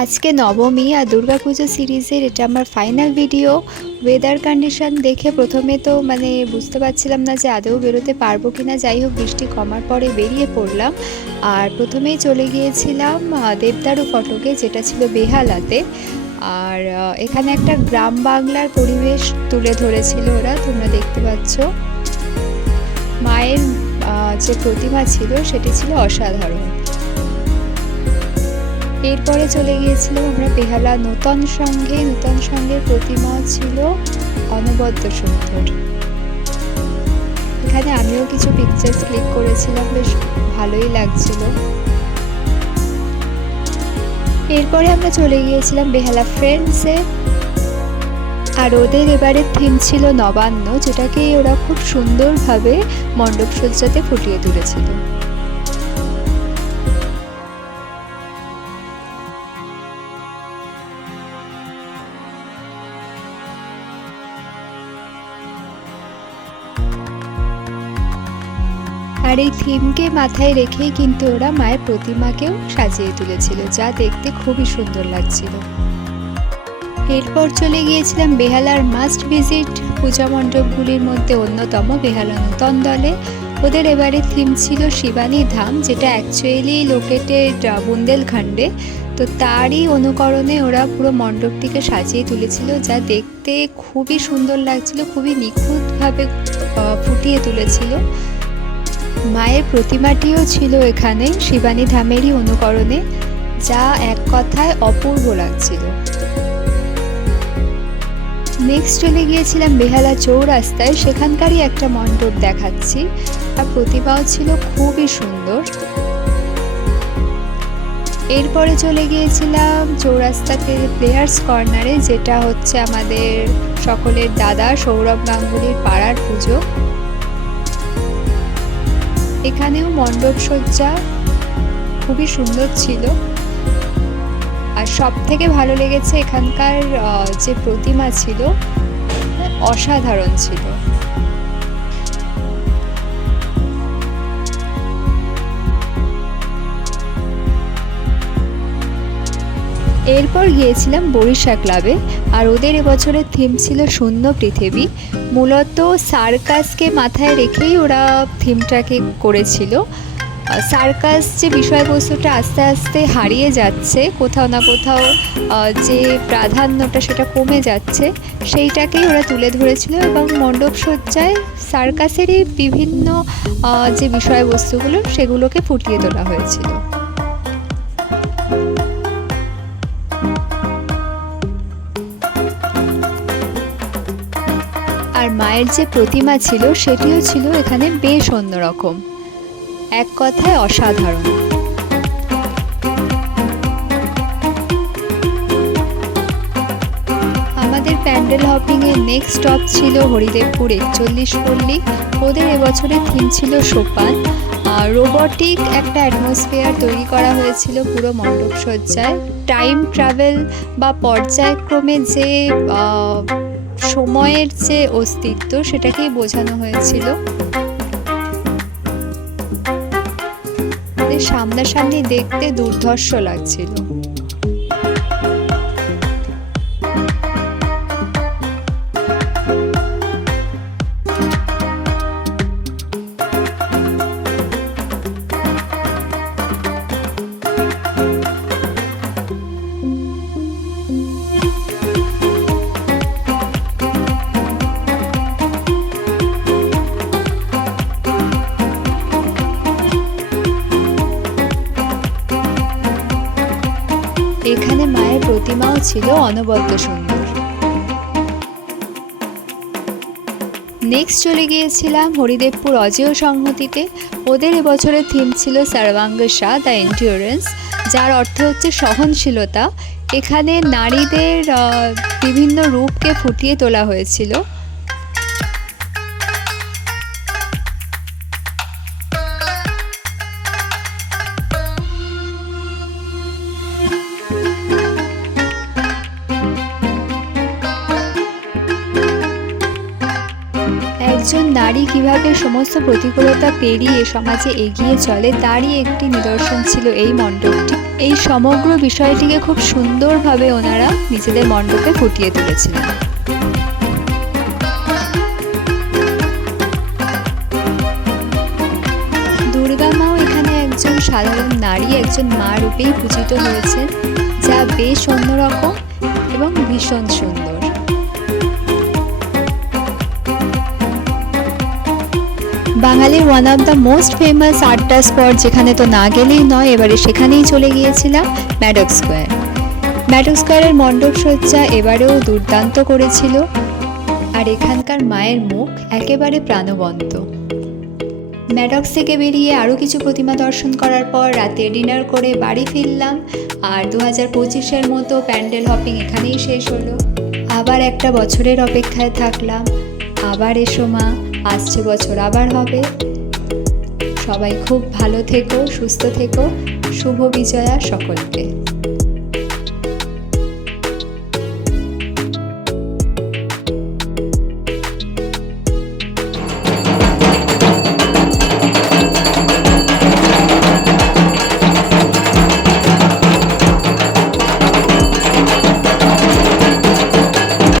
আজকে নবমী আর দুর্গাপুজো সিরিজের এটা আমার ফাইনাল ভিডিও। ওয়েদার কন্ডিশন দেখে প্রথমে তো বুঝতে পারছিলাম না যে আদৌ বেরোতে পারবো কিনা। যাই হোক, বৃষ্টি কমার পরে বেরিয়ে পড়লাম। আর প্রথমেই চলে গিয়েছিলাম দেবদারু ফটকে, যেটা ছিল বেহালাতে। আর এখানে একটা গ্রাম বাংলার পরিবেশ তুলে ধরেছিল ওরা, তোমরা দেখতে পাচ্ছ। মায়ের যে প্রতিমা ছিল সেটি ছিল অসাধারণ। এরপরে চলে গিয়েছিলাম আমরা বেহালা নূতন সংঘের প্রতিমা ছিল অনবদ্য সুন্দর। এখানে আমিও কিছু পিকচার্স ক্লিক করেছিলাম, বেশ ভালোই লাগছিল। এরপরে আমরা চলে গিয়েছিলাম বেহালা ফ্রেন্ডসে। আর ওদের এবারের থিম ছিল নবান্ন, যেটাকে ওরা খুব সুন্দরভাবে মণ্ডপ সজ্জাতে ফুটিয়ে তুলেছিল। আর এই থিমকে মাথায় রেখেই কিন্তু ওরা মায়ের প্রতিমাকেও সাজিয়ে তুলেছিল, যা দেখতে খুবই সুন্দর লাগছিল। এরপর চলে গিয়েছিলাম বেহালার মাস্ট ভিজিট পূজা মণ্ডপগুলির মধ্যে অন্যতম বেহালা নূতন দলে। ওদের এবারে থিম ছিল শিবানী ধাম, যেটা অ্যাকচুয়ালি লোকেটেড বুন্দেলখণ্ডে। তো তারই অনুকরণে ওরা পুরো মণ্ডপটিকে সাজিয়ে তুলেছিল, যা দেখতে খুবই সুন্দর লাগছিল, খুবই নিখুঁতভাবে ফুটিয়ে তুলেছিল। মায়ের প্রতিমাটিও ছিল এখানে শিবানী ধামেরই অনুকরণে, যা এক কথায় অপূর্ব লাগছিল। নেক্সট চলে গিয়েছিলাম বেহালা চৌরাস্তায়, সেখানকারই একটা মণ্ডপ দেখাচ্ছি। আর প্রতিমাও ছিল খুবই সুন্দর। এরপরে চলে গিয়েছিলাম চৌরাস্তাতে প্লেয়ার্স কর্নারে, যেটা হচ্ছে আমাদের সকলের দাদা সৌরভ গাঙ্গুলির পাড়ার পুজো। এখানেও মণ্ডপ সজ্জা খুবই সুন্দর ছিল। আর সব থেকে ভালো লেগেছে এখানকার যে প্রতিমা ছিল, অসাধারণ ছিল। এরপর গিয়েছিলাম বরিশা ক্লাবে। আর ওদের এবছরের থিম ছিল শূন্য পৃথিবী। মূলত সার্কাসকে মাথায় রেখেই ওরা থিমটাকে করেছিল। সার্কাস যে বিষয়বস্তুটা আস্তে আস্তে হারিয়ে যাচ্ছে, কোথাও না কোথাও যে প্রাধান্যটা সেটা কমে যাচ্ছে, সেইটাকেই ওরা তুলে ধরেছিল। এবং মণ্ডপ সজ্জায় সার্কাসেরই বিভিন্ন যে বিষয়বস্তুগুলো সেগুলোকে ফুটিয়ে তোলা হয়েছিল। আর মায়ের যে প্রতিমা ছিল সেটিও ছিল এখানে বেশ অন্যরকম, এক কথায় অসাধারণ। আমাদের প্যান্ডেল হপিং এর নেক্সট স্টপ ছিল হরিদেবপুর 41 পল্লী। ওদের এবছরের থিম ছিল সোপান। রোবটিক একটা অ্যাটমসফিয়ার তৈরি করা হয়েছিল পুরো মণ্ডপ সজ্জায়। টাইম ট্রাভেল বা পর্যায়ক্রমে যে সময়ের যে অস্তিত্ব সেটাকেই বোঝানো হয়েছিল। সামনাসামনি দেখতে দুর্ধর্ষ লাগছিল। এখানে মায়ের প্রতিমাও ছিল অনবদ্য সুন্দর। নেক্সট চলে গিয়েছিলাম হরিদেবপুর অজেয় সংহতিতে। ওদের এবছরের থিম ছিল সর্বাঙ্গসা দ্য এন্ডিওরেন্স, যার অর্থ হচ্ছে সহনশীলতা। এখানে নারীদের বিভিন্ন রূপকে ফুটিয়ে তোলা হয়েছিল। একজন নারী কিভাবে সমস্ত প্রতিকূলতা পেরিয়ে সমাজে এগিয়ে চলে, তারই একটি নিদর্শন ছিল এই মণ্ডপটি। এই সমগ্র বিষয়টিকে খুব সুন্দরভাবে ওনারা নিজেদের মণ্ডপে ফুটিয়ে তুলেছিলেন। দুর্গা মাও এখানে একজন সাধারণ নারী, একজন মা রূপেই পূজিত হয়েছেন, যা বেশ অন্যরকম এবং ভীষণ সুন্দর। বাঙালির one of the most famous আড্ডা স্পট, যেখানে তো না গেলেই নয়, এবারে সেখানেই চলে গিয়েছিলাম, ম্যাডক স্কোয়ার। ম্যাডক স্কোয়ারের মণ্ডপ সজ্জা এবারেও দুর্দান্ত করেছিল, আর এখানকার মায়ের মুখ একেবারে প্রাণবন্ত। ম্যাডক্স থেকে বেরিয়ে আরও কিছু প্রতিমা দর্শন করার পর রাতে ডিনার করে বাড়ি ফিরলাম, আর 2025-এর মতো প্যান্ডেল হপিং এখানেই শেষ হলো। আবার একটা বছরের অপেক্ষায় থাকলাম, আবার এসো মা, আসছে বছর আবার হবে। সবাই খুব ভালো থেকো, সুস্থ থেকো। শুভ বিজয়া সকলকে।